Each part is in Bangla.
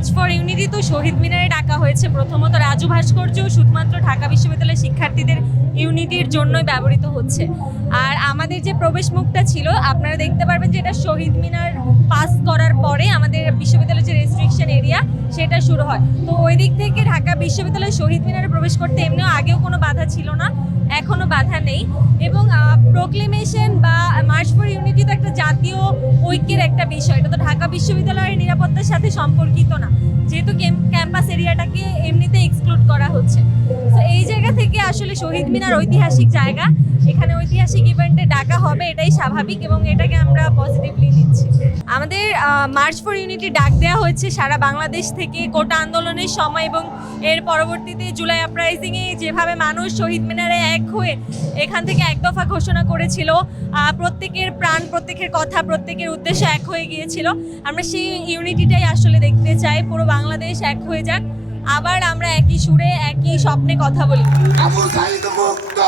মার্চ ফর ইউনিটি তো শহীদ মিনারে ডাকা হয়েছে। প্রথমত রাজু ভাস্কর্য শুধুমাত্র ঢাকা বিশ্ববিদ্যালয়ের শিক্ষার্থীদের ইউনিটির জন্যই ব্যবহৃত হচ্ছে। আর আমাদের যে প্রবেশ মুখটা ছিল আপনারা দেখতে পারবেন যে এটা শহীদ মিনার পাস করার পরে আমাদের বিশ্ববিদ্যালয়ের যে রেস্ট্রিকশন এরিয়া সেটা শুরু হয়। তো ওই দিক থেকে ঢাকা বিশ্ববিদ্যালয়ের শহীদ মিনারে প্রবেশ করতে এমনিও আগেও কোনো বাধা ছিল না, এখনো বাধা নেই। এবং প্রোক্লেমেশন বা মার্চ ফর ইউনিটি তো একটা জাতীয় ঐক্যের একটা বিষয়, এটা তো ঢাকা বিশ্ববিদ্যালয়ের নিরাপত্তার সাথে সম্পর্কিত না, যেহেতু ক্যাম্পাস এরিয়াটাকে এমনিতে এক্সক্লুড করা হচ্ছে। তো এই জায়গা থেকে আসলে শহীদ মিনার ঐতিহাসিক জায়গা, এখানে ঐতিহাসিক ইভেন্টে ডাকা হবে এটাই স্বাভাবিক এবং এটাকে আমরা পজিটিভলি নিচ্ছি। আমাদের মার্চ ফর ইউনিটি ডাক দেওয়া হয়েছে সারা বাংলাদেশ থেকে কোটা আন্দোলনের সময় এবং এর পরবর্তীতে জুলাই আপরাইজিংয়ে যেভাবে মানুষ শহীদ মিনারে এক হয়ে এখান থেকে এক দফা ঘোষণা করেছিল, প্রত্যেকের প্রাণ, প্রত্যেকের কথা, প্রত্যেকের উদ্দেশ্য এক হয়ে গিয়েছিল। আমরা সেই ইউনিটিটাই আসলে দেখতে চাই, পুরো বাংলাদেশ এক হয়ে যাক, আবার আমরা একই সুরে একই স্বপ্নে কথা বলি। আবু সাঈদ মুক্ত,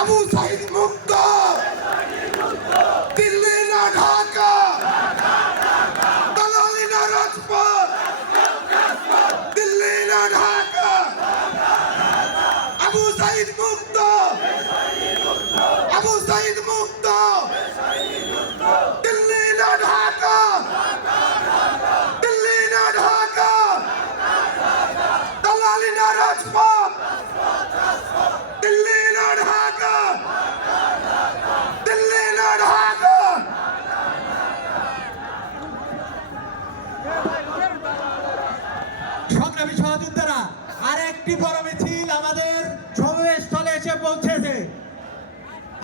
আবু সাঈদ মুক্ত, দিল্লি না ঢাকা, দালালি না রাজপথ, দিল্লি না ঢাকা, আবু সাঈদ মুক্ত, আবু সাঈদ মুক্ত, দিল্লি না ঢাকা, দিল্লি না ঢাকা, দালালি না রাজপথ, দিল্লি না ঢাকা, দিল্লি না ঢাকা। সংগ্রামী সহযোদ্ধারা, আর একটি বড় মিছিল আমাদের সমাবেশস্থলে এসে পৌঁছেছে।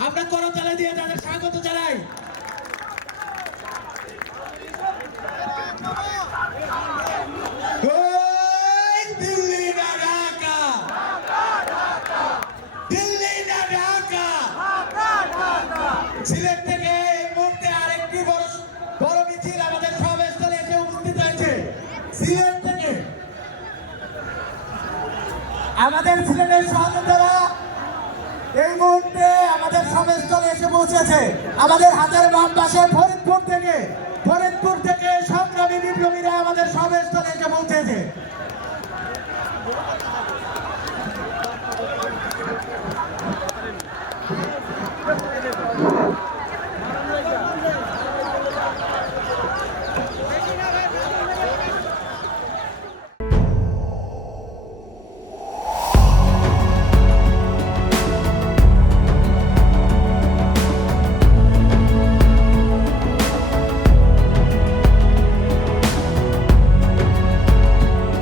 আমরা করতালি দিয়ে তাদের স্বাগত জানাই। দিল্লি না ঢাকা, দিল্লি না ঢাকা। সিলেট থেকে এই মুহূর্তে আরেকটি বড় মিছিল আমাদের সমাবেশস্থলে এসে উপস্থিত হয়েছে। সিলেট থেকে আমাদের সিলেটের সহযোদ্ধারা এই মুহূর্তে আমাদের সমাবেশস্থলে এসে পৌঁছেছে। আমাদের হাতের বাম পাশে ফরিদপুর থেকে